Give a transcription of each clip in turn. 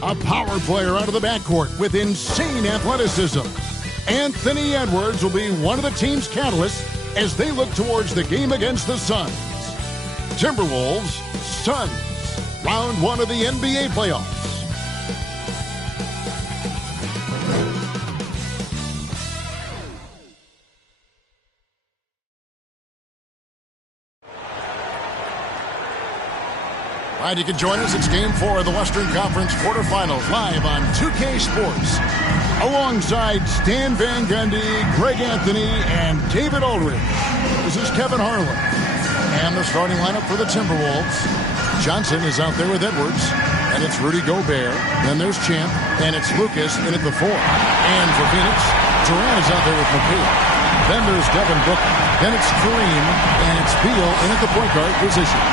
A power player out of the backcourt with insane athleticism. Anthony Edwards will be one of the team's catalysts as they look towards the game against the Suns. Timberwolves, Suns, round one of the NBA playoffs. Glad you can join us. It's Game 4 of the Western Conference quarterfinals live on 2K Sports. Alongside Stan Van Gundy, Greg Anthony, and David Ulrich. This is Kevin Harlan. And the starting lineup for the Timberwolves. Johnson is out there with Edwards. And it's Rudy Gobert. Then there's Champ. And it's Lucas in at the 4. And for Phoenix, Durant is out there with McHale. Then there's Devin Booker. Then it's Kareem. And it's Beal in at the point guard position.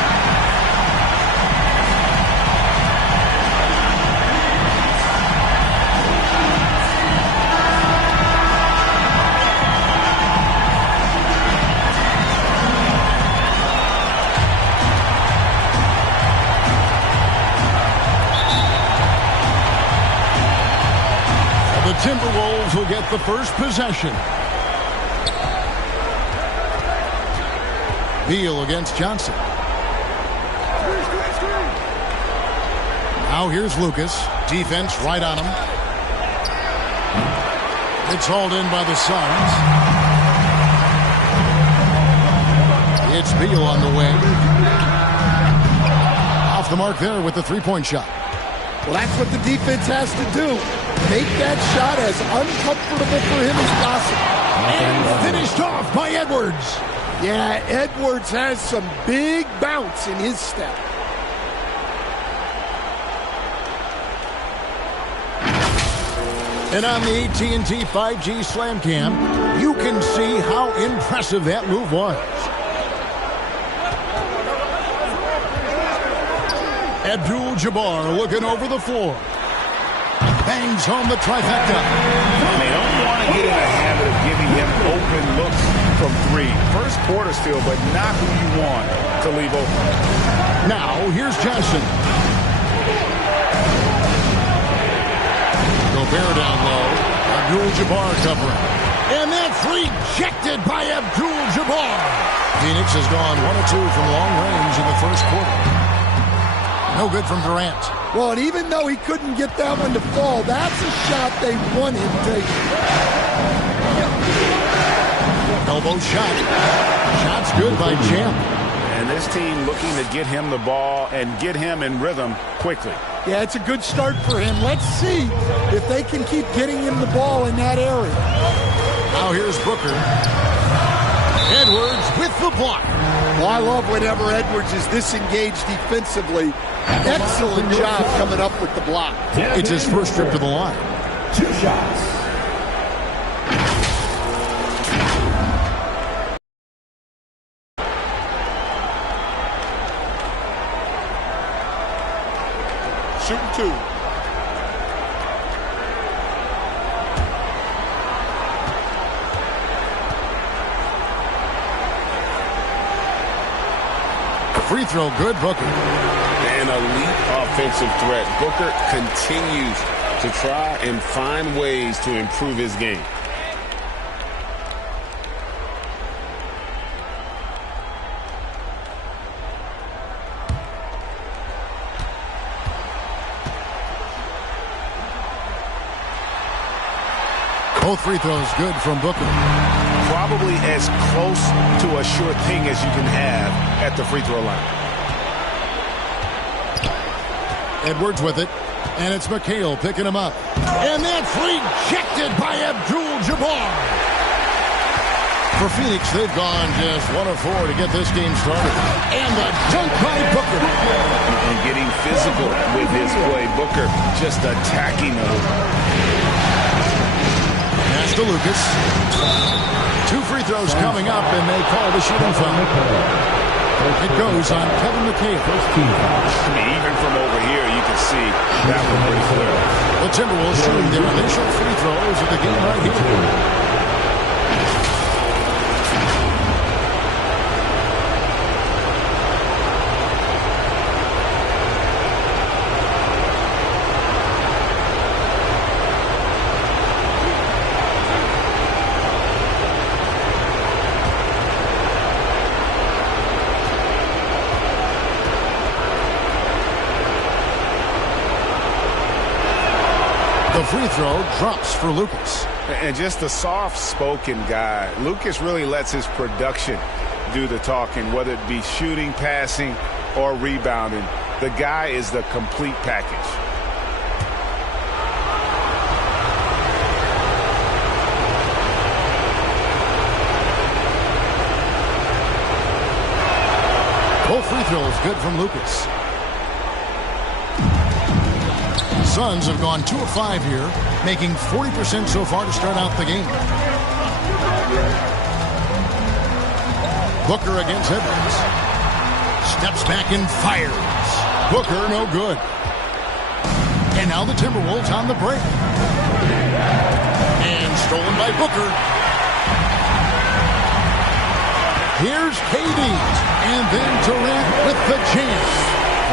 Timberwolves will get the first possession. Beal against Johnson. Now here's Lucas. Defense right on him. It's hauled in by the Suns. It's Beal on the way. Off the mark there with the three-point shot. Well, that's what the defense has to do. Make that shot as uncomfortable for him as possible. And finished off by Edwards. Yeah, Edwards has some big bounce in his step. And on the AT&T 5G Slam Cam, you can see how impressive that move was. Abdul-Jabbar looking over the floor. Bangs home the trifecta. They don't want to get in the habit of giving him open looks from three. First quarter still, but not who you want to leave open. Now, here's Johnson. Gobert down low. Abdul-Jabbar covering. And that's rejected by Abdul-Jabbar. Phoenix has gone 1 of 2 from long range in the first quarter. No good from Durant. Well, and even though he couldn't get that one to fall, that's a shot they want him taking. Elbow shot. Shot's good by Champ. And this team looking to get him the ball and get him in rhythm quickly. Yeah, it's a good start for him. Let's see if they can keep getting him the ball in that area. Now here's Booker. Edwards with the block. Well, I love whenever Edwards is disengaged defensively. Excellent job coming up with the block. It's his first trip to the line. 2 shots. Shooting 2. Free throw, good, Booker. An elite offensive threat. Booker continues to try and find ways to improve his game. Both free throws good from Booker. Probably as close to a sure thing as you can have at the free throw line. Edwards with it, and it's McHale picking him up. And that's rejected by Abdul-Jabbar. For Phoenix, they've gone just 1 of 4 to get this game started. And the dunk by Booker. And getting physical with his play. Booker just attacking the hoop. Pass to Lucas. 2 free throws coming up, and they call the shooting foul. It goes on Kevin McHale. Even from over here, you can see that one pretty clear. The Timberwolves shooting their initial free throws of the game right here. The free throw drops for Lucas. And just a soft-spoken guy. Lucas really lets his production do the talking, whether it be shooting, passing, or rebounding. The guy is the complete package. Both free throws good from Lucas. Suns have gone 2 of 5 here, making 40% so far to start out the game. Booker against Edwards. Steps back and fires. Booker no good. And now the Timberwolves on the break. And stolen by Booker. Here's KD. And then Durant with the chance.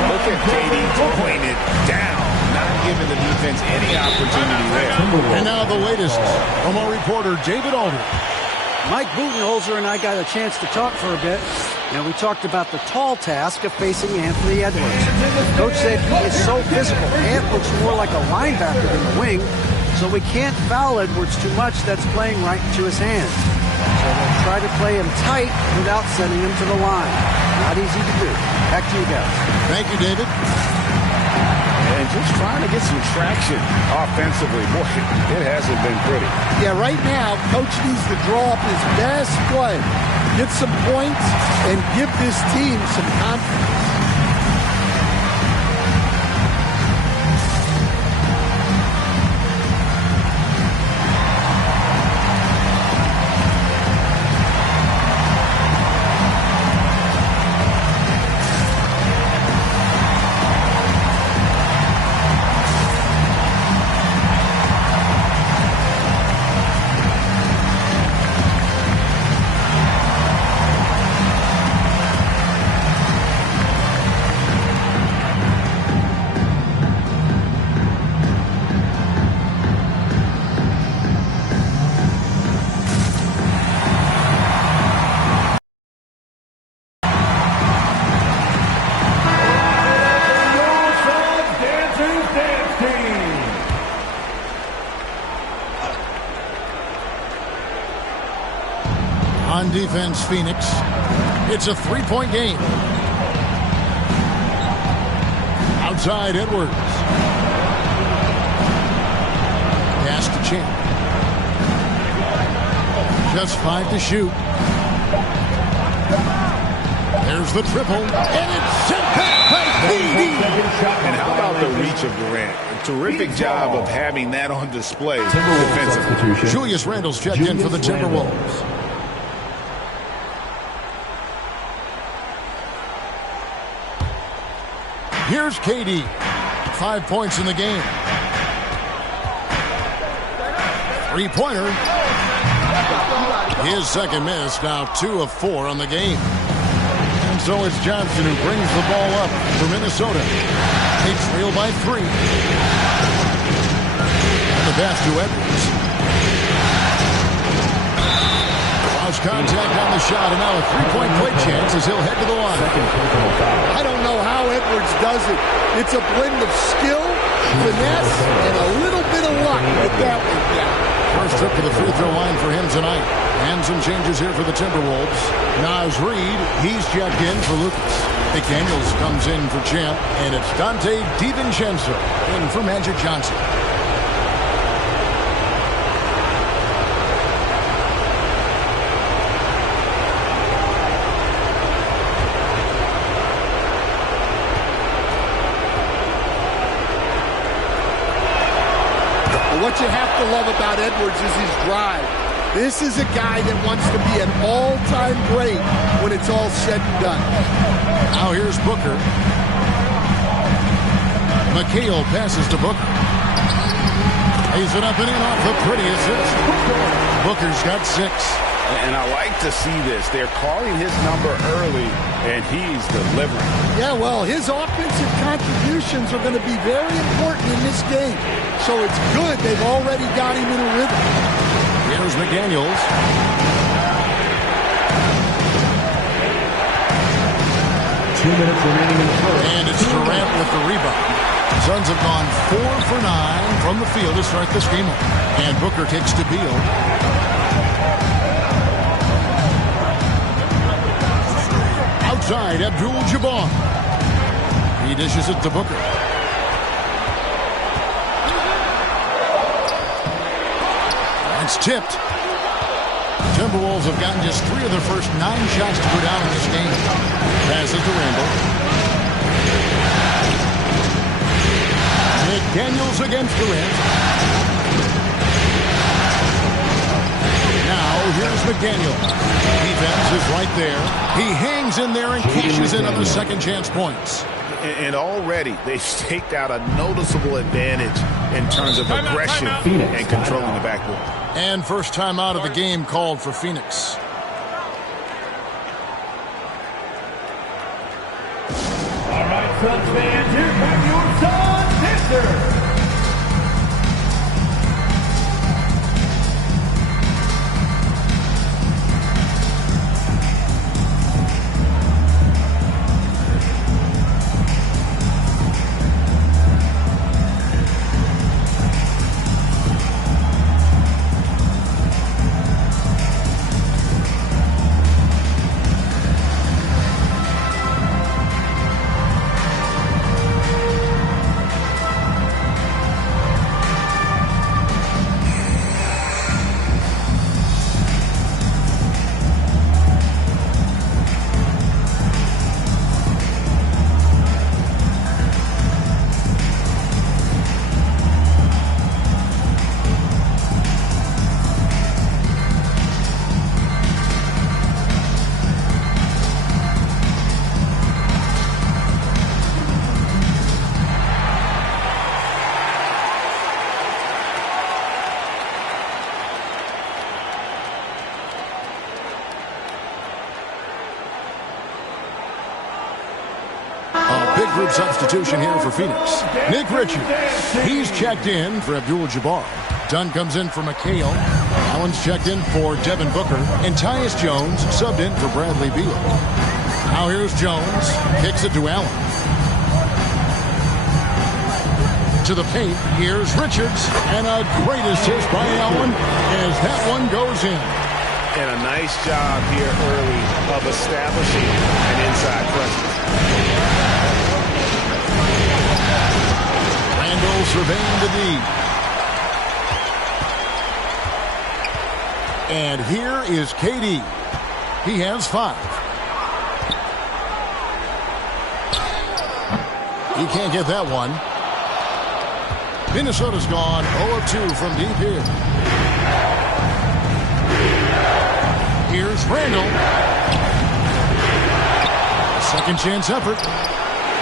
Look at KD playing it down, not giving the defense any opportunity there. And now the latest from our reporter, David Aldridge. Mike Budenholzer and I got a chance to talk for a bit, and we talked about the tall task of facing Anthony Edwards. Coach said he is so physical. Ant looks more like a linebacker than a wing, so we can't foul Edwards too much. That's playing right into his hands. So we'll try to play him tight without sending him to the line. Not easy to do. Back to you guys. Thank you, David. And just trying to get some traction offensively. Boy, it hasn't been pretty. Yeah, right now, Coach needs to draw up his best play, get some points, and give this team some confidence. On defense, Phoenix. It's a three-point game. Outside, Edwards. Pass to Champ. Just 5 to shoot. There's the triple. And it's sent back by KD. And how about the reach of Durant? A terrific job of having that on display defensively. Julius Randle's checked in for the Timberwolves. Here's KD. 5 points in the game. Three-pointer. His second miss, now 2 of 4 on the game. And so it's Johnson who brings the ball up for Minnesota. They trail by 3. And the pass to Edwards. Lost contact on the shot, and now a three-point play chance as he'll head to the line. I don't know how Edwards does it. It's a blend of skill, finesse, and a little bit of luck with that one. Yeah. First trip to the free throw line for him tonight. And some changes here for the Timberwolves. Naz Reid, he's checked in for Lucas. McDaniels comes in for Champ, and it's Dante DiVincenzo in for Magic Johnson. What you have to love about Edwards is his drive. This is a guy that wants to be an all-time great when it's all said and done. Now here's Booker. McHale passes to Booker. Lays it up and in off the pretty assist. Booker's got 6. And I like to see this. They're calling his number early, and he's delivering. Yeah, well, his offensive contributions are going to be very important in this game. So it's good they've already got him in a rhythm. Here's McDaniels. Two minutes remaining in the first. And it's Durant with the rebound. Suns have gone 4 for 9 from the field to start this game off. And Booker kicks to Beal. Outside, Abdul-Jabbar. He dishes it to Booker. It's tipped. Timberwolves have gotten just 3 of their first 9 shots to go down in this game. Passes to Randall. McDaniels against Durant. Now here's McDaniel. Defense is right there. He hangs in there and cashes in on the second chance points. And already they've staked out a noticeable advantage in terms of aggression and controlling the backboard. And first time out of the game called for Phoenix. All right, Suns fans, here come your Suns answers. Big group substitution here for Phoenix. Nick Richards. He's checked in for Abdul-Jabbar. Dunn comes in for McHale. Allen's checked in for Devin Booker. And Tyus Jones subbed in for Bradley Beal. Now here's Jones. Kicks it to Allen. To the paint. Here's Richards. And a great assist by Allen as that one goes in. And a nice job here early of establishing an inside presence. Randall surveying the D. And here is KD. He has 5. He can't get that one. Minnesota's gone 0 of 2 from deep here. Here's Randall. Second chance effort.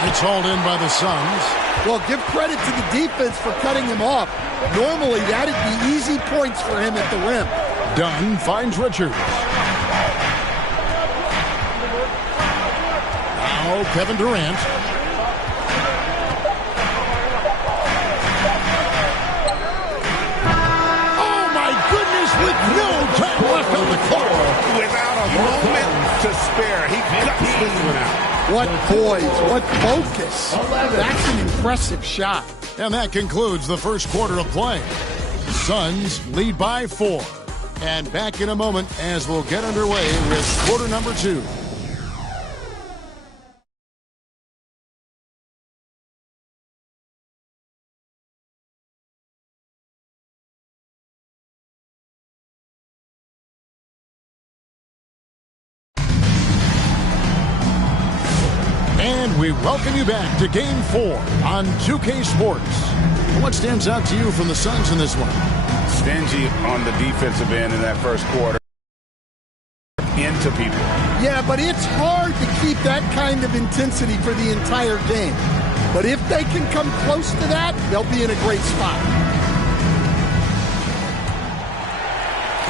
It's hauled in by the Suns. Well, give credit to the defense for cutting him off. Normally, that'd be easy points for him at the rim. Dunn finds Richards. Now Kevin Durant. Oh, my goodness, with no time left on the court. Without a moment to spare, he guts this one out. What poise, what focus. That's an impressive shot. And that concludes the first quarter of play. Suns lead by 4. And back in a moment as we'll get underway with quarter number 2. And we welcome you back to Game 4 on 2K Sports. What stands out to you from the Suns in this one? Stingy on the defensive end in that first quarter. Into people. Yeah, but it's hard to keep that kind of intensity for the entire game. But if they can come close to that, they'll be in a great spot.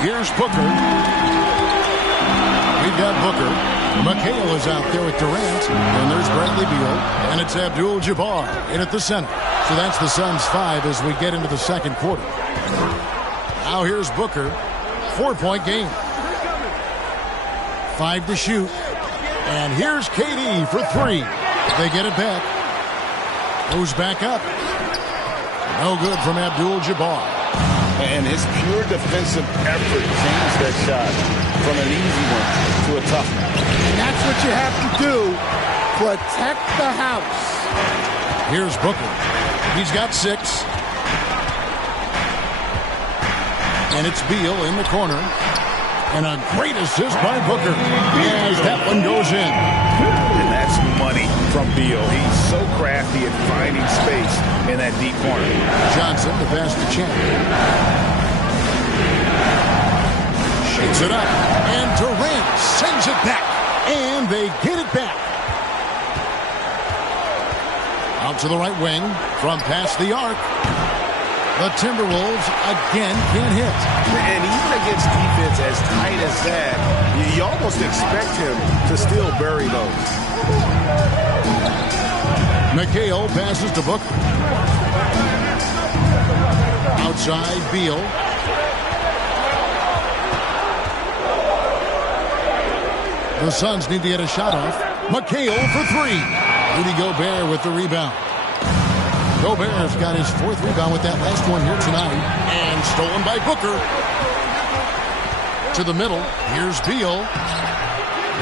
Here's Booker. We've got Booker. McHale is out there with Durant. And there's Bradley Beal. And it's Abdul-Jabbar in at the center. So that's the Suns' 5 as we get into the second quarter. Now here's Booker. 4-point game. 5 to shoot. And here's KD for 3. They get it back. Goes back up. No good from Abdul-Jabbar. And his pure defensive effort changed that shot from an easy one to a tough one. And that's what you have to do. Protect the house. Here's Booker. He's got 6. And it's Beal in the corner. And a great assist by Booker as that one goes in. And that's money from Beal. He's so crafty at finding space in that deep corner. Johnson, the pass to Champ. Shoots it up. And Durant sends it back. And they get it back. Out to the right wing from past the arc. The Timberwolves again can't hit. And even against defense as tight as that, you almost expect him to still bury those. McHale passes to Booker. Outside, Beal. The Suns need to get a shot off. McHale for 3. Rudy Gobert with the rebound. Gobert's got his 4th rebound with that last one here tonight. And stolen by Booker. To the middle. Here's Beal.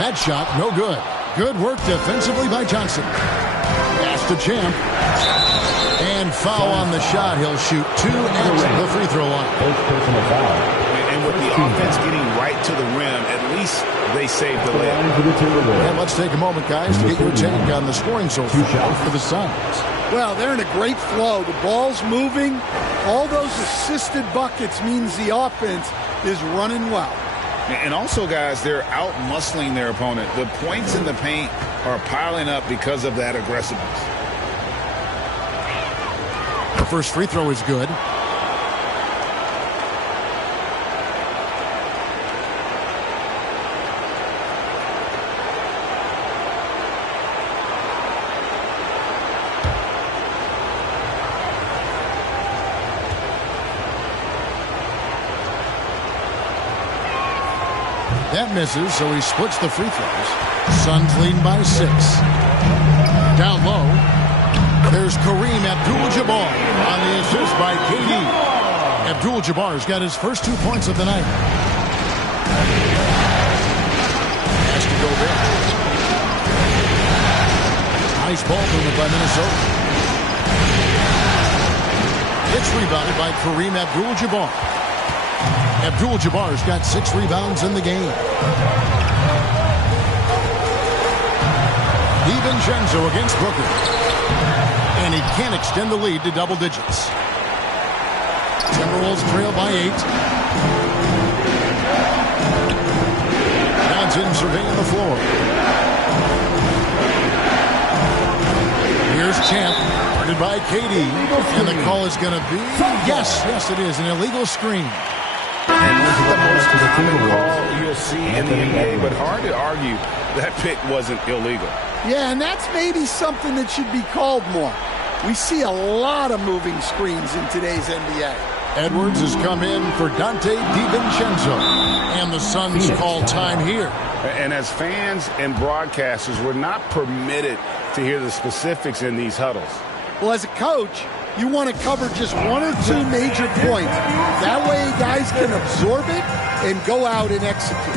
That shot, no good. Good work defensively by Johnson. Pass to Champ. And foul on the shot. He'll shoot 2 at the free throw line. And with the offense getting right to the rim, at least they saved the layup. And let's take a moment, guys, to get your take on the scoring so far for the Suns. Well, they're in a great flow. The ball's moving. All those assisted buckets means the offense is running well. And also, guys, they're out-muscling their opponent. The points in the paint are piling up because of that aggressiveness. The first free throw is good. That misses, so he splits the free throws. Suns leading by 6. Down low, there's Kareem Abdul-Jabbar on the assist by KD. Abdul-Jabbar's got his first 2 points of the night. Has to go there. Nice ball movement by Minnesota. It's rebounded by Kareem Abdul-Jabbar. Abdul-Jabbar's got 6 rebounds in the game. DiVincenzo against Booker. And he can't extend the lead to double digits. Timberwolves trail by 8. Johnson surveying the floor. Here's Champ, guarded by KD. And the call is going to be, yes, it is, an illegal screen. And this is the most common call you'll see in the NBA, but hard to argue that pick wasn't illegal. Yeah, and that's maybe something that should be called more. We see a lot of moving screens in today's NBA. Edwards has come in for Dante DiVincenzo, and the Suns call time here. And as fans and broadcasters, we're not permitted to hear the specifics in these huddles. Well, as a coach, you want to cover just 1 or 2 major points. That way guys can absorb it and go out and execute.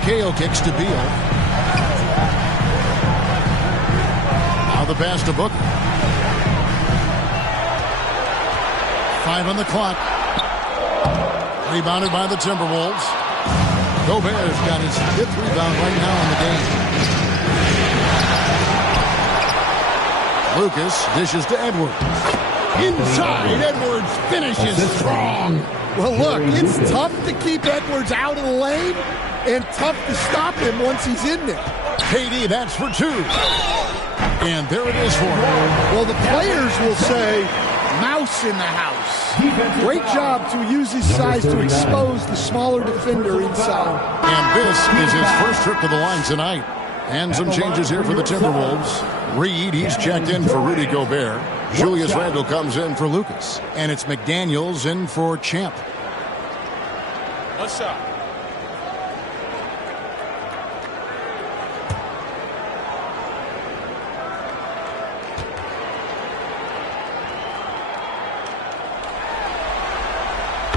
McHale kicks to Beal. Now the pass to Booker. 5 on the clock. Rebounded by the Timberwolves. Gobert's got his 5th rebound right now in the game. Lucas dishes to Edwards. Inside, Edwards finishes strong. Well, look, it's tough to keep Edwards out of the lane and tough to stop him once he's in there. KD, that's for 2. And there it is for him. Well, the players will say, mouse in the house. Great job to use his size to expose the smaller defender inside. And this is his first trip to the line tonight. And some changes here for the Timberwolves. Reed, he's checked in for Rudy Gobert. Julius Randle comes in for Lucas. And it's McDaniels in for Champ. One shot.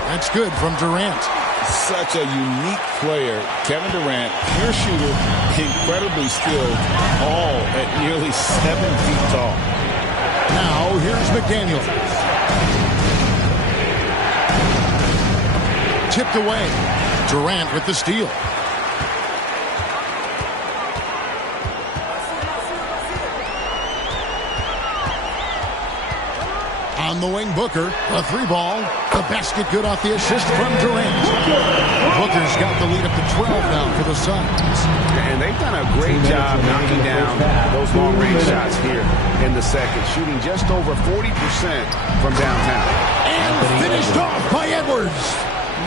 That's good from Durant. Such a unique player. Kevin Durant, pure shooter, incredibly skilled, all at nearly 7 feet tall. Now here's McDaniels. Tipped away. Durant with the steal. On the wing, Booker, a 3-ball. The basket good off the assist from Durant. Booker's got the lead up to 12 now for the Suns. And they've done a great job knocking down those long-range shots here in the second, shooting just over 40% from downtown. And finished off by Edwards.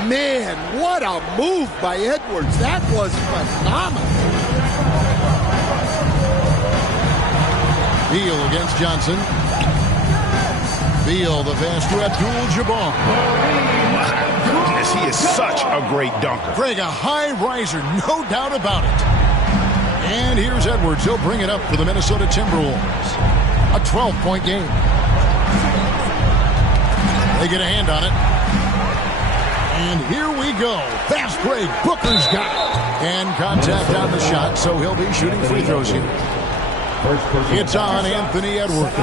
Man, what a move by Edwards. That was phenomenal. Beal against Johnson. Beal, the pass to Abdul-Jabbar. Goodness, he is such a great dunker. Greg, a high riser, no doubt about it. And here's Edwards. He'll bring it up for the Minnesota Timberwolves. A 12-point game. They get a hand on it. And here we go. Fast break. Booker's got it. And contact on the shot, so he'll be shooting free throws here. It's on Anthony Edwards.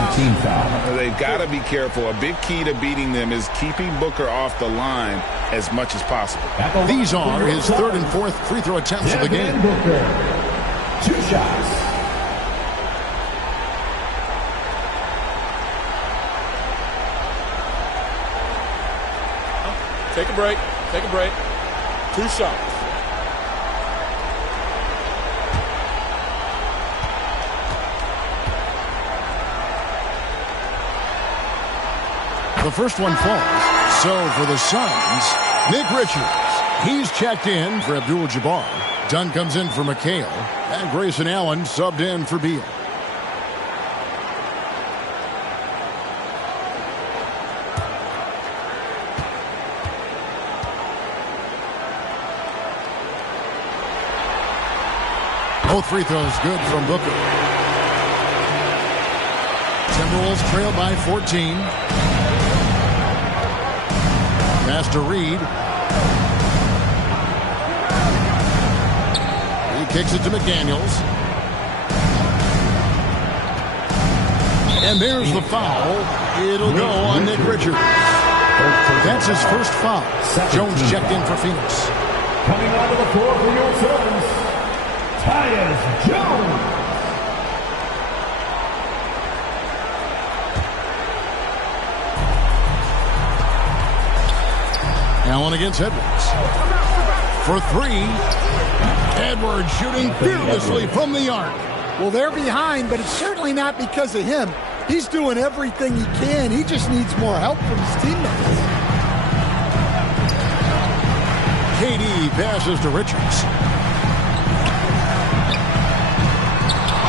They've got to be careful. A big key to beating them is keeping Booker off the line as much as possible. These are his 3rd and 4th free throw attempts of the game. 2 shots. Take a break. Take a break. 2 shots. The first one falls. So for the Suns, Nick Richards. He's checked in for Abdul-Jabbar. Dunn comes in for McHale. And Grayson Allen subbed in for Beal. Both free throws good from Booker. Timberwolves trail by 14. Pass to Reed. He kicks it to McDaniels. And there's the foul. It'll go on Nick Richards. That's his first foul. Jones checked in for Phoenix. Coming onto the floor for your Suns, Tyus Jones. Allen against Edwards. For 3. Edwards shooting fearlessly from the arc. Well, they're behind, but it's certainly not because of him. He's doing everything he can. He just needs more help from his teammates. KD passes to Richards.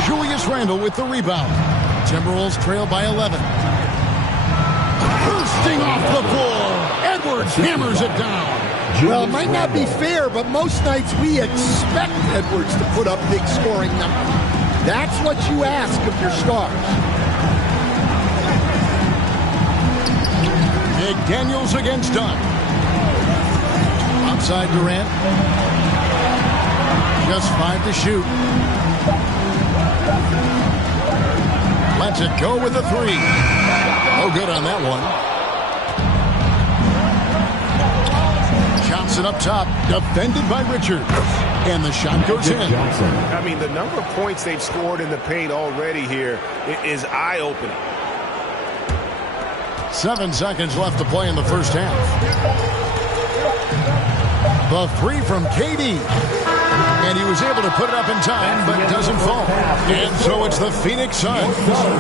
Julius Randle with the rebound. Timberwolves trail by 11. Bursting off the floor. Edwards hammers it down. Well, it might not be fair, but most nights we expect Edwards to put up big scoring numbers. That's what you ask of your stars. McDaniels against Dunn. Outside Durant. Just 5 to shoot. Lets it go with a 3. No good on that one. Johnson up top, defended by Richards. And the shot goes in. I mean, the number of points they've scored in the paint already here is eye-opening. 7 seconds left to play in the first half. The 3 from KD. And he was able to put it up in time, but doesn't fall. And so it's the Phoenix Suns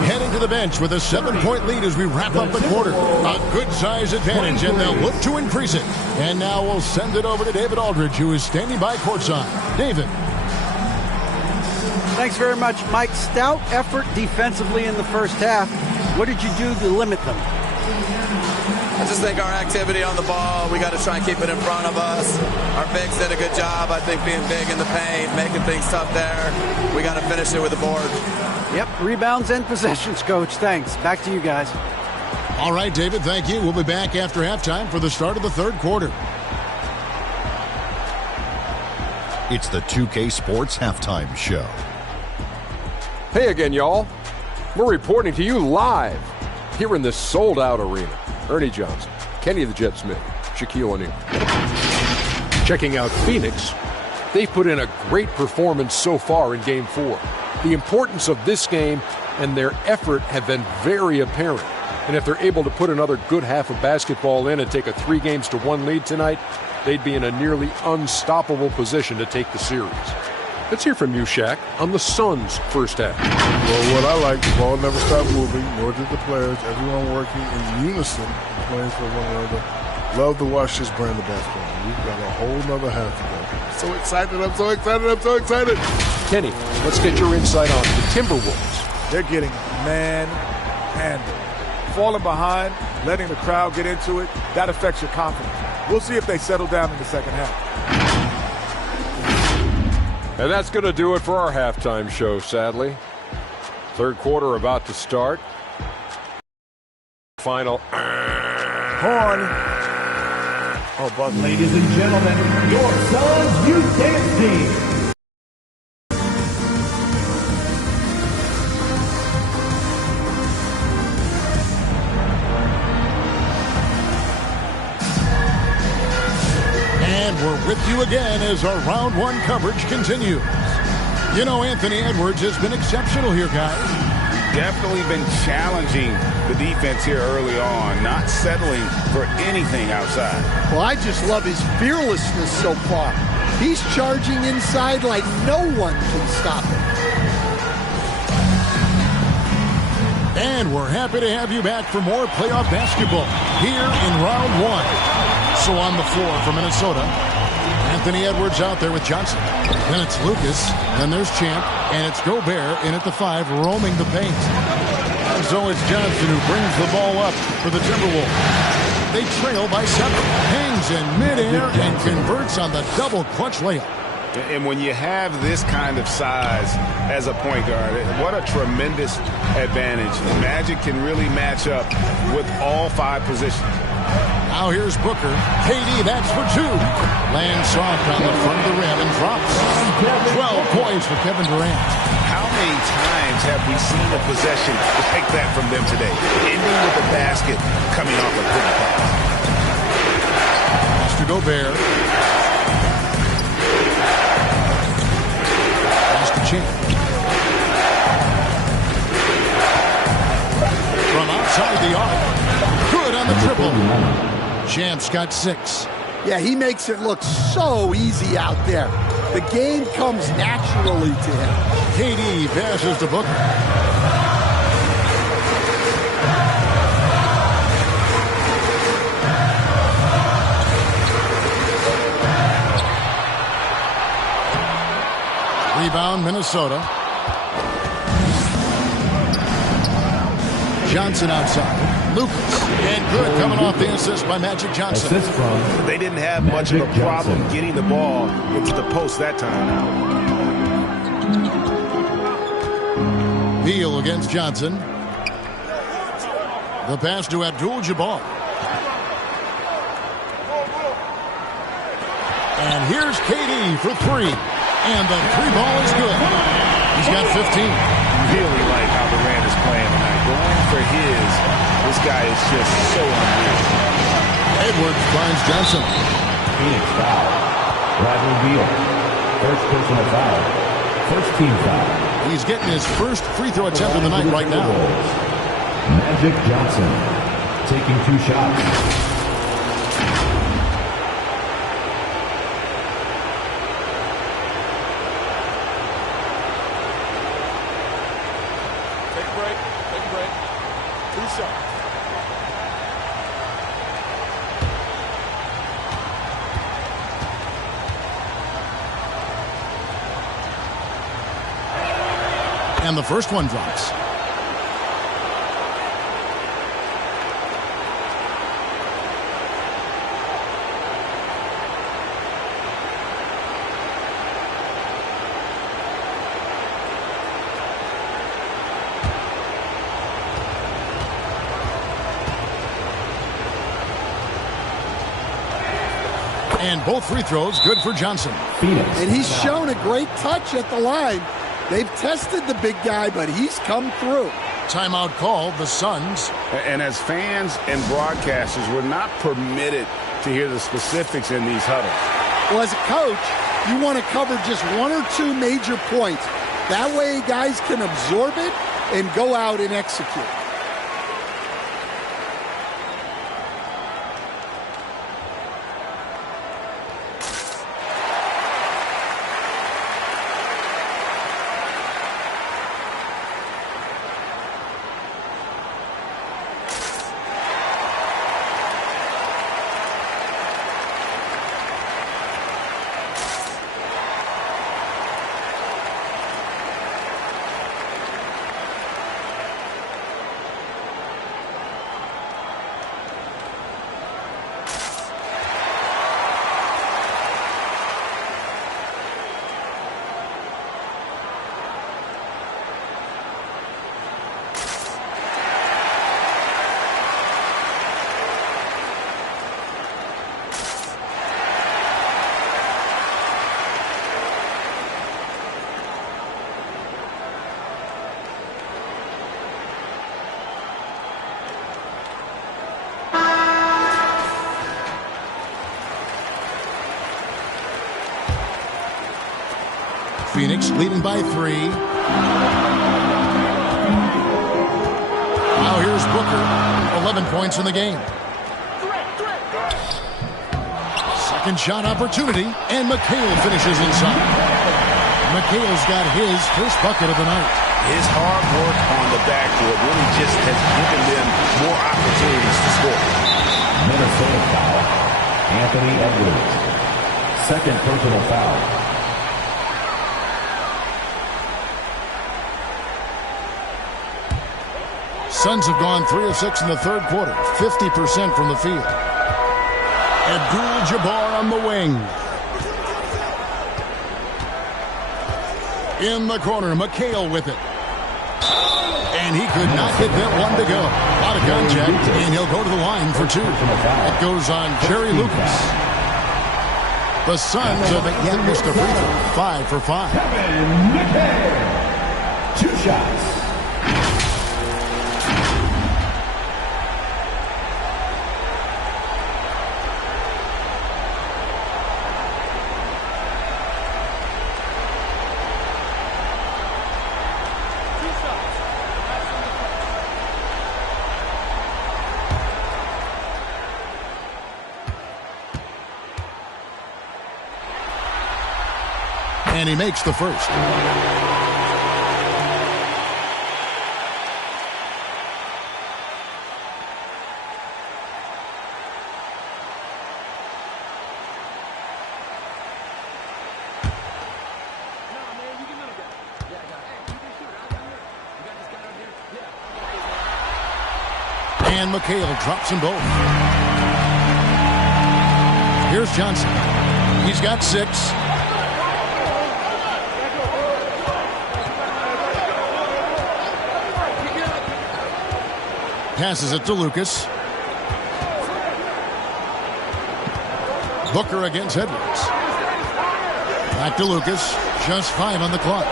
heading to the bench with a 7-point lead as we wrap up the quarter. A good size advantage, and they'll look to increase it. And now we'll send it over to David Aldridge, who is standing by courtside. David. Thanks very much, Mike. Stout effort defensively in the first half. What did you do to limit them? I just think our activity on the ball, we got to try and keep it in front of us. Our bigs did a good job, I think, being big in the paint, making things tough there. We got to finish it with the board. Yep, rebounds and possessions, Coach. Thanks. Back to you guys. All right, David, thank you. We'll be back after halftime for the start of the third quarter. It's the 2K Sports Halftime Show. Hey again, y'all. We're reporting to you live here in this sold-out arena. Ernie Johnson, Kenny the Jet Smith, Shaquille O'Neal. Checking out Phoenix, they've put in a great performance so far in Game 4. The importance of this game and their effort have been very apparent. And if they're able to put another good half of basketball in and take a 3-1 lead tonight, they'd be in a nearly unstoppable position to take the series. Let's hear from you, Shaq, on the Suns' first half. Well, what I like, the ball never stopped moving, nor did the players. Everyone working in unison and playing for one another. Love to watch this brand of basketball. We've got a whole nother half to go. So excited, I'm so excited, I'm so excited. Kenny, let's get your insight on the Timberwolves. They're getting man-handled. Falling behind, letting the crowd get into it, that affects your confidence. We'll see if they settle down in the second half. And that's going to do it for our halftime show, sadly. Third quarter about to start. Final. Horn. Oh, Buck. Ladies and gentlemen, your Suns Youth Dance Team. We're with you again as our round 1 coverage continues. You know, Anthony Edwards has been exceptional here, guys. Definitely been challenging the defense here early on, not settling for anything outside. Well, I just love his fearlessness so far. He's charging inside like no one can stop him. And we're happy to have you back for more playoff basketball here in round 1. So on the floor for Minnesota, Anthony Edwards out there with Johnson. Then it's Lucas. Then there's Champ. And it's Gobert in at the 5, roaming the paint. And so it's Johnson who brings the ball up for the Timberwolves. They trail by 7. Hangs in midair and converts on the double clutch layup. And when you have this kind of size as a point guard, what a tremendous advantage. Magic can really match up with all 5 positions. Now here's Booker. KD, that's for 2. Lands soft on the front of the rim and drops. 12 points for Kevin Durant. How many times have we seen a possession like that from them today? Ending with a basket coming off a good pass. Pass to Gobert. Pass to Champ. From outside the arc. Good on the triple. Champ's got 6. Yeah, he makes it look so easy out there. The game comes naturally to him. KD passes to Booker. Rebound, Minnesota. Johnson outside. Lucas. And good coming off the assist by Magic Johnson. They didn't have much of a problem getting the ball into the post that time. Beal against Johnson. The pass to Abdul-Jabbar. And here's KD for 3. And the three ball is good. He's got 15. Really like how Durant is playing tonight. Going for his. This guy is just so unreal. Edwards finds Johnson. Phoenix foul. Bradley Beal. First personal foul. First team foul. He's getting his first free throw attempt of the night right now. Magic Johnson taking 2 shots. Take a break. Take a break. 2 shots. And the first one drops. And both free throws good for Johnson. And he's shown a great touch at the line. They've tested the big guy, but he's come through. Timeout called, the Suns. And as fans and broadcasters, we're not permitted to hear the specifics in these huddles. Well, as a coach, you want to cover just 1 or 2 major points. That way guys can absorb it and go out and execute. Phoenix leading by 3. Now here's Booker. 11 points in the game. Second shot opportunity, and McHale finishes inside. McHale's got his first bucket of the night. His hard work on the backboard really just has given them more opportunities to score. Minnesota foul. Anthony Edwards. Second personal foul. Suns have gone 3 of 6 in the third quarter, 50% from the field. Abdul-Jabbar on the wing. In the corner, McHale with it. And he could not get that one to go. A lot of contact, and he'll go to the line for 2. It goes on Jerry Lucas. The Suns haven't yet missed a free throw. 5 for 5. Kevin McHale. 2 shots. And he makes the first. And McHale drops them both. Here's Johnson. He's got 6. Passes it to Lucas. Booker against Edwards. Back to Lucas. Just 5 on the clock.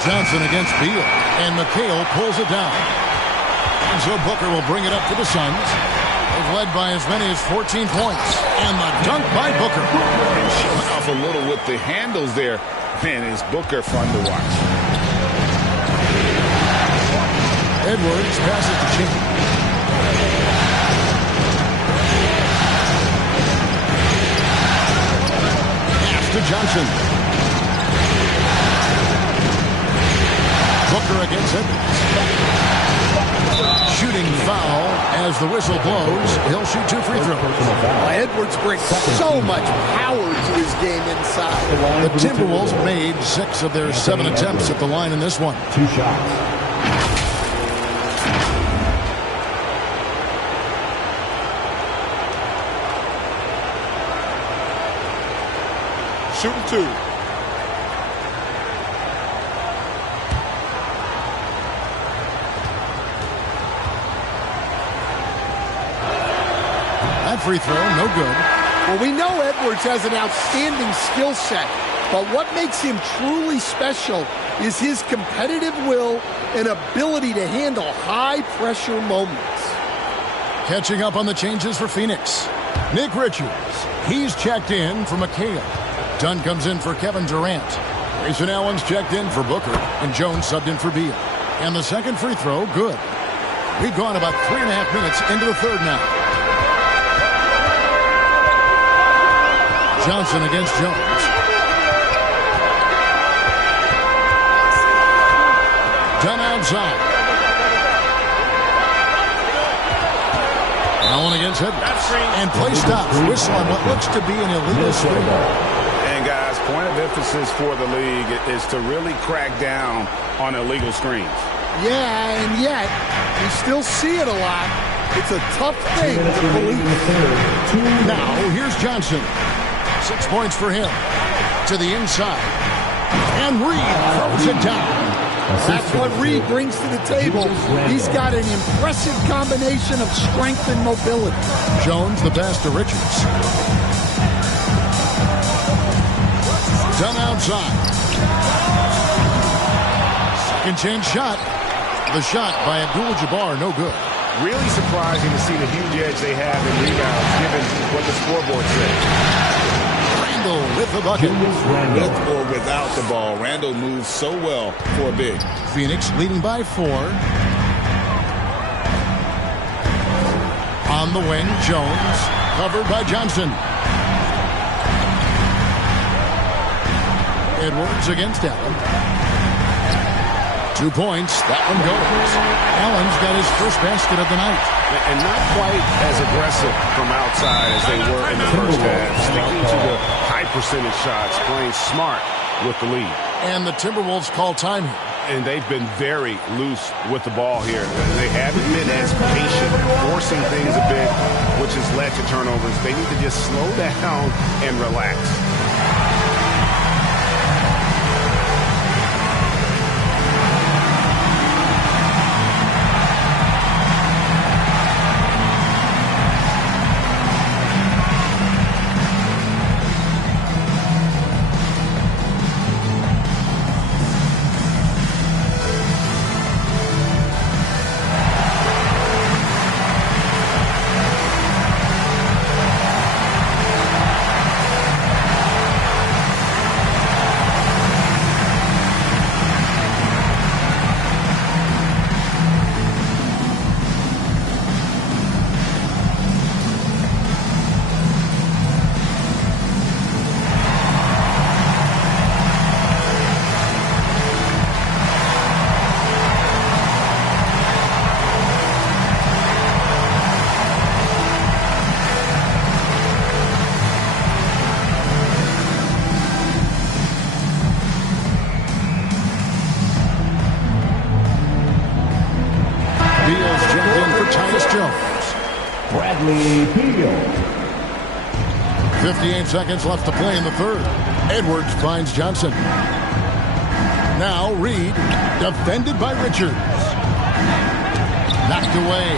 Johnson against Beal. And McHale pulls it down. And so Booker will bring it up for the Suns. They've led by as many as 14 points. And the dunk by Booker. And showing off a little with the handles there. Man, is Booker fun to watch. Edwards passes to Chin. Pass to Johnson. Booker against Edwards. Shooting foul as the whistle blows. He'll shoot 2 free throws. Edwards brings so much power to his game inside. The Timberwolves made 6 of their 7 attempts at the line in this one. 2 shots. Shooting 2. That free throw, no good. Well, we know Edwards has an outstanding skill set, but what makes him truly special is his competitive will and ability to handle high-pressure moments. Catching up on the changes for Phoenix. Nick Richards, he's checked in for McHale. Dunn comes in for Kevin Durant. Grayson Allen's checked in for Booker, and Jones subbed in for Beal. And the second free throw, good. We've gone about 3.5 minutes into the third now. Johnson against Jones. Dunn outside. Allen against Edwards. And play stops. Whistle on what looks to be an illegal swing. And guys, point of emphasis for the league is to really crack down on illegal screens. Yeah, and yet, we still see it a lot. It's a tough thing to believe. Now, here's Johnson. 6 points for him. To the inside. And Reed throws it down. That's what Reed brings to the table. He's got an impressive combination of strength and mobility. Jones the pass to Richards. Dunn outside. Second chance shot. The shot by Abdul-Jabbar, no good. Really surprising to see the huge edge they have in rebounds, given what the scoreboard says. Randall with the bucket. With or without the ball, Randall moves so well for a big. Phoenix leading by 4. On the wing, Jones. Covered by Johnson. Edwards against Allen. 2 points. That one goes. Allen's got his first basket of the night. And not quite as aggressive from outside as they were in the first half. Sticking to the high percentage shots, playing smart with the lead. And the Timberwolves call time here. And they've been very loose with the ball here. They haven't been as patient, forcing things a bit, which has led to turnovers. They need to just slow down and relax. Bradley Beal. 58 seconds left to play in the third. Edwards finds Johnson. Now Reed, defended by Richards. Knocked away.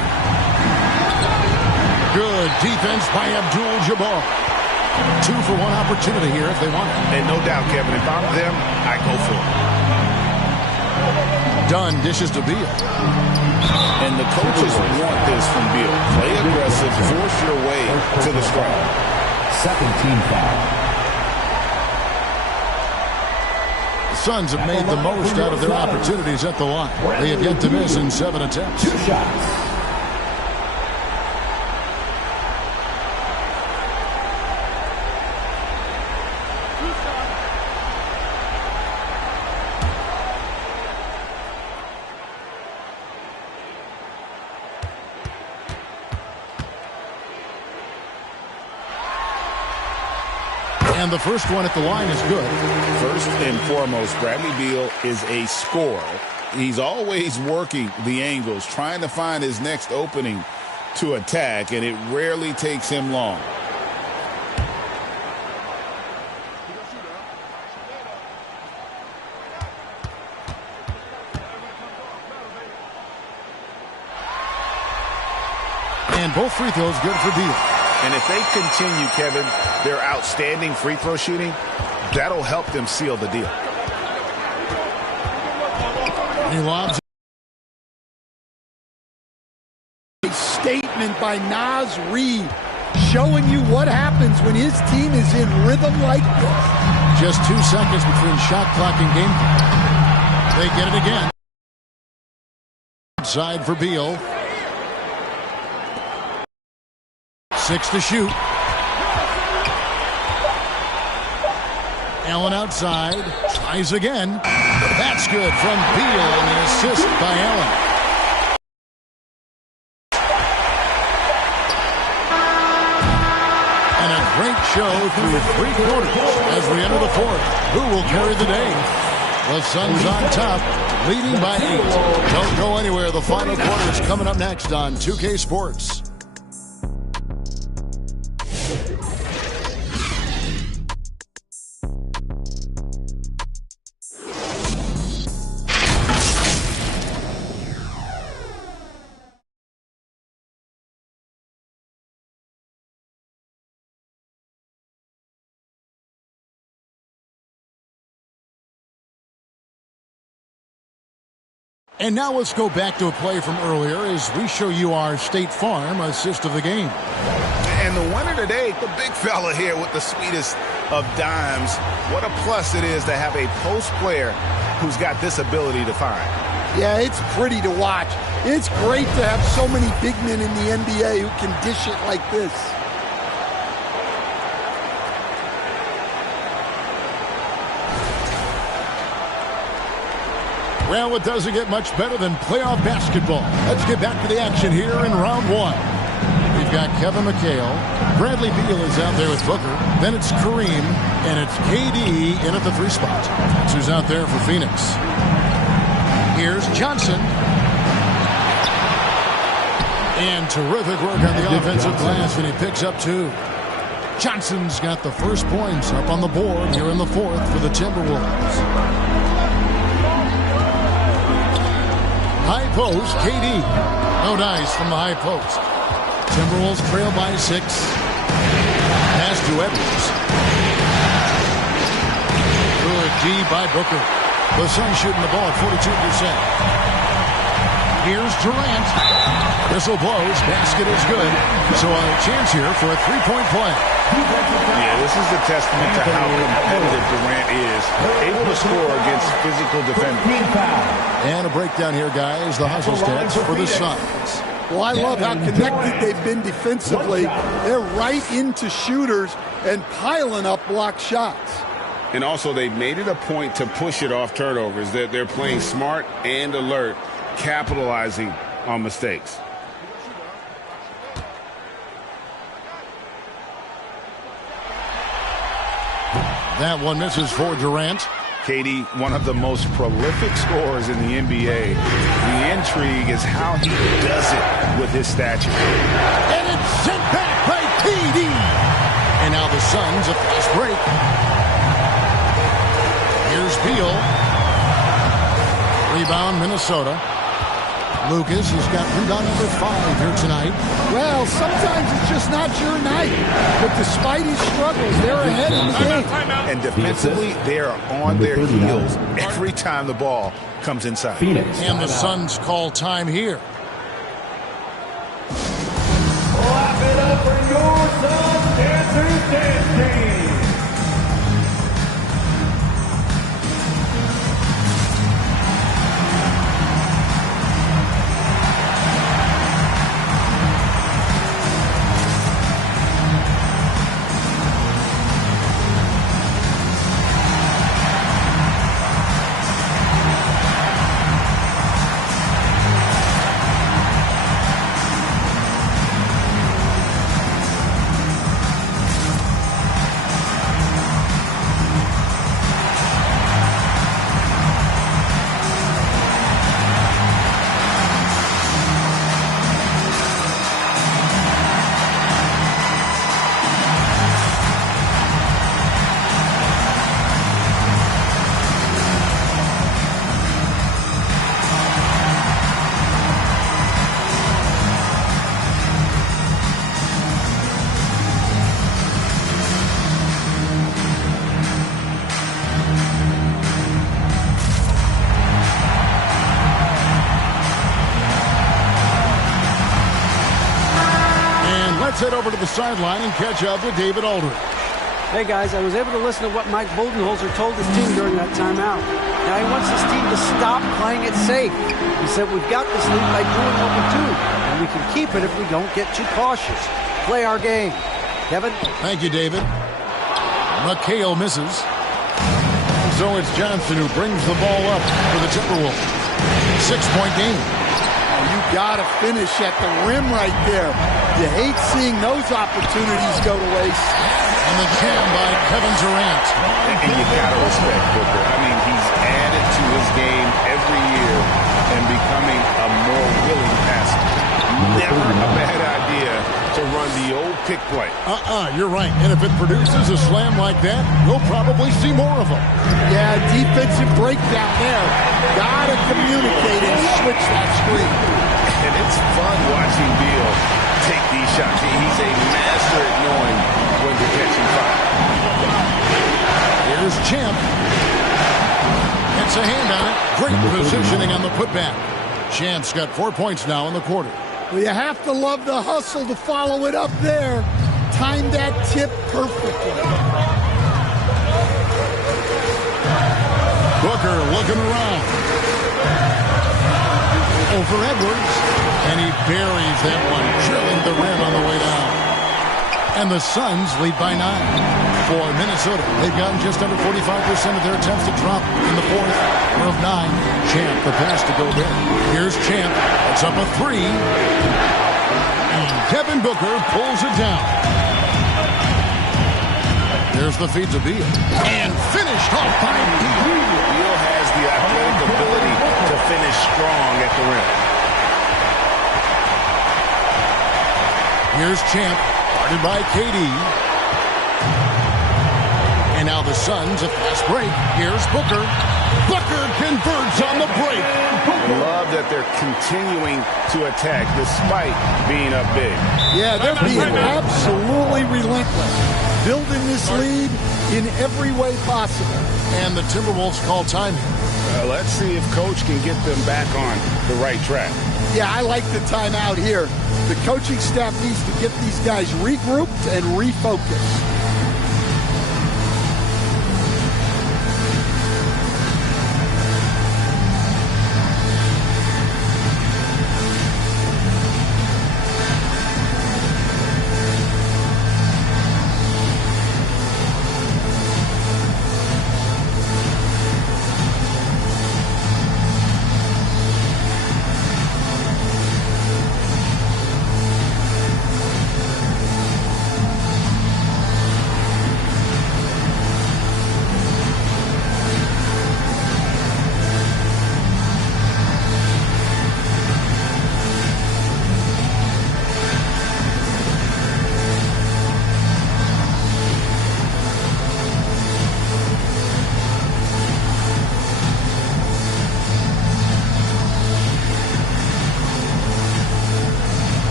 Good defense by Abdul-Jabbar. 2-for-1 opportunity here if they want it. And no doubt, Kevin, if I'm them, I go for it. Dunn dishes to Beal. And the coaches want this from Beal. Play aggressive, force your way to the strike. Second team foul. The Suns have made the most out of their opportunities at the line. They have yet to miss in 7 attempts. 2 shots. And the first one at the line is good. First and foremost, Bradley Beal is a scorer. He's always working the angles, trying to find his next opening to attack, and it rarely takes him long. And both free throws good for Beal. And if they continue, Kevin, their outstanding free throw shooting, that'll help them seal the deal. He lobs. A statement by Naz Reid showing you what happens when his team is in rhythm like this. Just 2 seconds between shot clock and game clock. They get it again. Side for Beal. 6 to shoot. Allen outside. Tries again. That's good from Beal on the assist by Allen. And a great show through 3 quarters as we enter the 4th. Who will carry the day? The Suns on top, leading by 8. Don't go anywhere. The final quarter is coming up next on 2K Sports. And now let's go back to a play from earlier as we show you our State Farm assist of the game. And the winner today, the big fella here with the sweetest of dimes. What a plus it is to have a post player who's got this ability to find. Yeah, it's pretty to watch. It's great to have so many big men in the NBA who can dish it like this. Well, it doesn't get much better than playoff basketball. Let's get back to the action here in round 1. We've got Kevin McHale. Bradley Beal is out there with Booker. Then it's Kareem, and it's KD in at the 3 spot. That's who's out there for Phoenix. Here's Johnson. And terrific work on the offensive glass, and he picks up 2. Johnson's got the first points up on the board here in the 4th for the Timberwolves. High post, KD. No dice from the high post. Timberwolves trail by 6. Pass to Edwards. Good D by Booker. The Suns shooting the ball at 42%. Here's Durant. Whistle blows. Basket is good. So a chance here for a 3-point play. Yeah, this is a testament to how competitive Durant is. Able to score against physical defenders. And a breakdown here, guys. The hustle stats for the Suns. Well, I love how connected they've been defensively. They're right into shooters and piling up block shots. And also, they've made it a point to push it off turnovers. They're playing smart and alert, capitalizing on mistakes. That one misses for Durant. KD, one of the most prolific scorers in the NBA. The intrigue is how he does it with his stature. And it's sent back by KD. And now the Suns a fast break. Here's Beal. Rebound, Minnesota. Lucas has got rebound number 5 here tonight. Well, sometimes it's just not your night. But despite his struggles, they're ahead in the game. And defensively, they are on their heels every time the ball comes inside. Phoenix. And the Suns call time here. Clap it up for your Suns dancers dancing. Let's head over to the sideline and catch up with David Aldridge. Hey, guys, I was able to listen to what Mike Budenholzer told his team during that timeout. Now, he wants his team to stop playing it safe. He said, we've got this lead by doing what we do, and we can keep it if we don't get too cautious. Play our game. Kevin? Thank you, David. McHale misses. So it's Johnson who brings the ball up for the Timberwolves. 6-point game. You got to finish at the rim right there. You hate seeing those opportunities go to waste. And the jam by Kevin Durant. And you got to respect Booker. I mean, he's added to his game every year and becoming a more willing passer. Never a bad idea to run the old pick play. You're right. And if it produces a slam like that, you'll probably see more of them. Yeah, defensive breakdown there. Got to communicate and switch that screen. And it's fun watching Beal take these shots. He's a master at knowing when to catch and fire. Here's Champ. It's a hand on it. Great positioning on the putback. Champ's got 4 points now in the quarter. Well, you have to love the hustle to follow it up there. Timed that tip perfectly. Booker looking around. Over Edwards. And he buries that one, drilling the rim on the way down. And the Suns lead by 9. For Minnesota, they've gotten just under 45% of their attempts to drop in the fourth. Of 9. Champ, the pass to Gobert. Here's Champ. It's up a 3. And Devin Booker pulls it down. There's the feed to Beal. And finished off by Beal. Beal has the athletic ability to finish strong at the rim. Here's Champ, guarded by KD. And now the Suns, a fast break. Here's Booker. Booker converts on the break. Love that they're continuing to attack despite being up big. Yeah, they're being absolutely relentless. Building this lead in every way possible. And the Timberwolves call time here. Let's see if Coach can get them back on the right track. Yeah, I like the timeout here. The coaching staff needs to get these guys regrouped and refocused.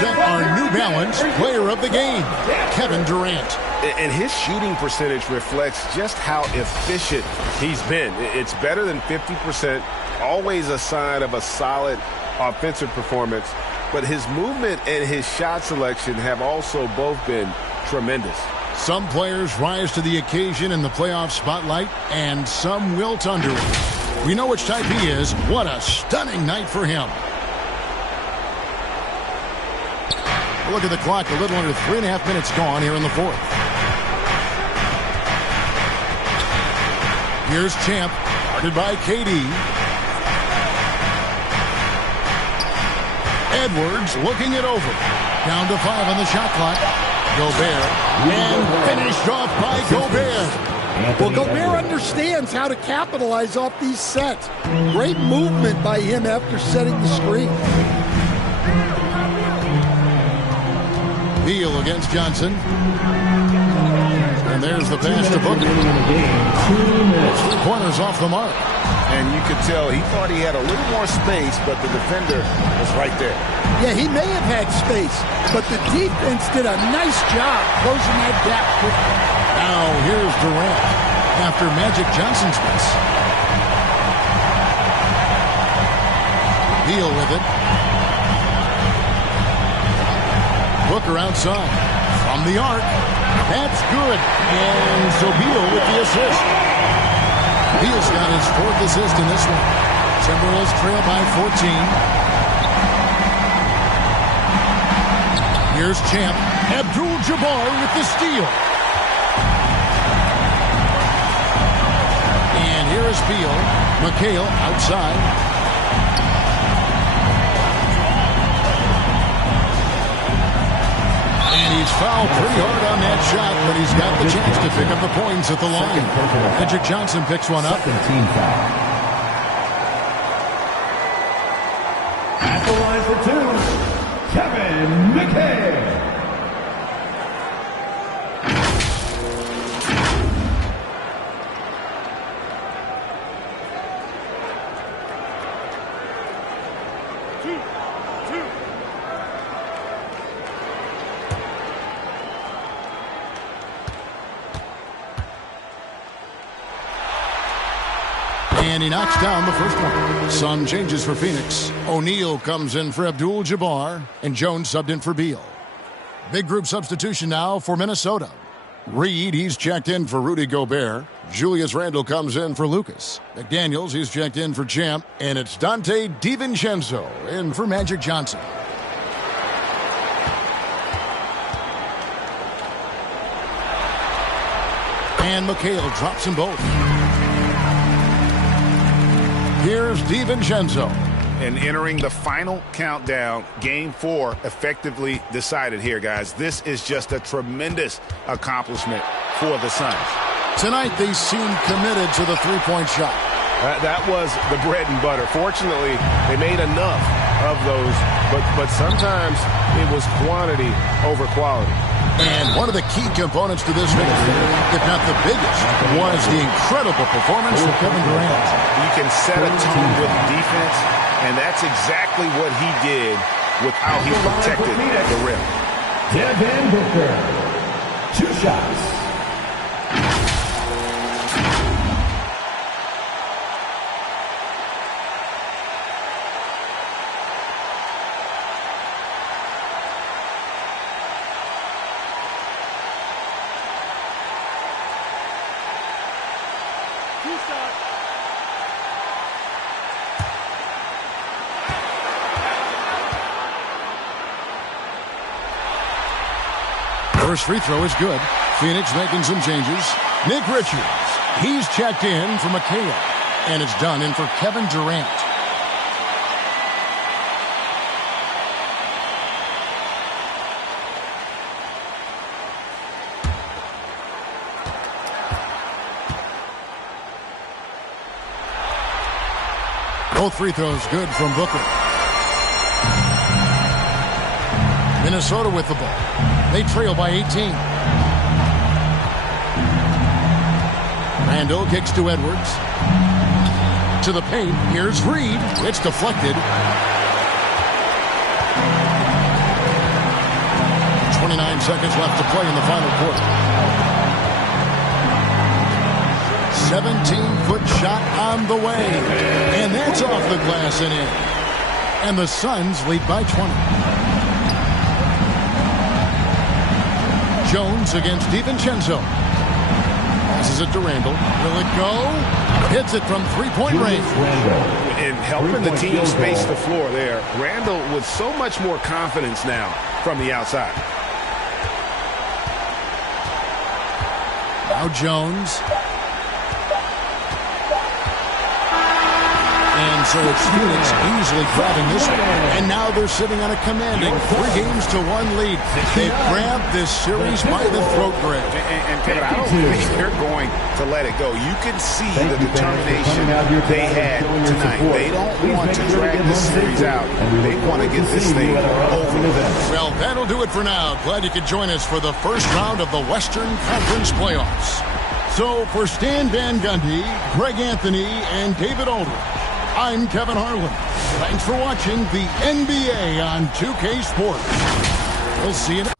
present our New Balance Player of the Game, Kevin Durant. And his shooting percentage reflects just how efficient he's been. It's better than 50%, always a sign of a solid offensive performance. But his movement and his shot selection have also both been tremendous. Some players rise to the occasion in the playoff spotlight, and some wilt under it. We know which type he is. What a stunning night for him. Look at the clock, a little under 3.5 minutes gone here in the fourth. Here's Champ, guarded by KD. Edwards looking it over. Down to 5 on the shot clock. Gobert. And finished off by Gobert. Well, Gobert understands how to capitalize off these sets. Great movement by him after setting the screen. Beal against Johnson. And there's the pass to Booker. 3 pointers off the mark. And you could tell he thought he had a little more space, but the defender was right there. Yeah, he may have had space, but the defense did a nice job closing that gap quickly. Now here's Durant after Magic Johnson's miss. Beal with it. Booker outside. From the arc. That's good. And so Beal with the assist. Beal's got his 4th assist in this one. Timberwolves trail by 14. Here's Champ. Abdul-Jabbar with the steal. And here is Beal. McHale outside. And he's fouled pretty hard on that shot, but he's got the chance to pick up the points at the line. Magic Johnson picks one up. Team foul. At the line for 2, Kevin McHale. And he knocks down the first one. Some changes for Phoenix. O'Neal comes in for Abdul-Jabbar, and Jones subbed in for Beal. Big group substitution now for Minnesota. Reed, he's checked in for Rudy Gobert. Julius Randle comes in for Lucas. McDaniels, he's checked in for Champ. And it's Dante DiVincenzo in for Magic Johnson. And McHale drops them both. Here's DiVincenzo. And entering the final countdown, Game 4 effectively decided here, guys. This is just a tremendous accomplishment for the Suns. Tonight, they seem committed to the three-point shot. That was the bread and butter. Fortunately, they made enough of those, but sometimes it was quantity over quality. And one of the key components to this victory, if not the biggest, was the incredible performance from Kevin Durant. You can set a tone with defense, and that's exactly what he did with how he protected the rim. Devin Booker, 2 shots. First free throw is good. Phoenix making some changes. Nick Richards, he's checked in for McHale. And it's done in for Kevin Durant. Both free throws good from Booker. Minnesota with the ball. They trail by 18. Randle kicks to Edwards. To the paint. Here's Reed. It's deflected. seconds left to play in the final quarter. 17-foot shot on the way. And that's off the glass and in. And the Suns lead by 20. Jones against DiVincenzo. Passes it to Randall. Will it go? Hits it from three-point range. And helping the team space the floor there. Randall with so much more confidence now from the outside. Now Jones. And so it's Phoenix easily grabbing this one. And now they're sitting on a commanding 3-1 lead. They've grabbed this series by the throat, Greg. And Kevin, I don't think they're going to let it go. You can see the determination they had tonight. They don't want to drag this series out. They want to get this thing over with. Well, that'll do it for now. Glad you could join us for the first round of the Western Conference playoffs. So for Stan Van Gundy, Greg Anthony, and David Aldridge, I'm Kevin Harlan. Thanks for watching the NBA on 2K Sports. We'll see you next.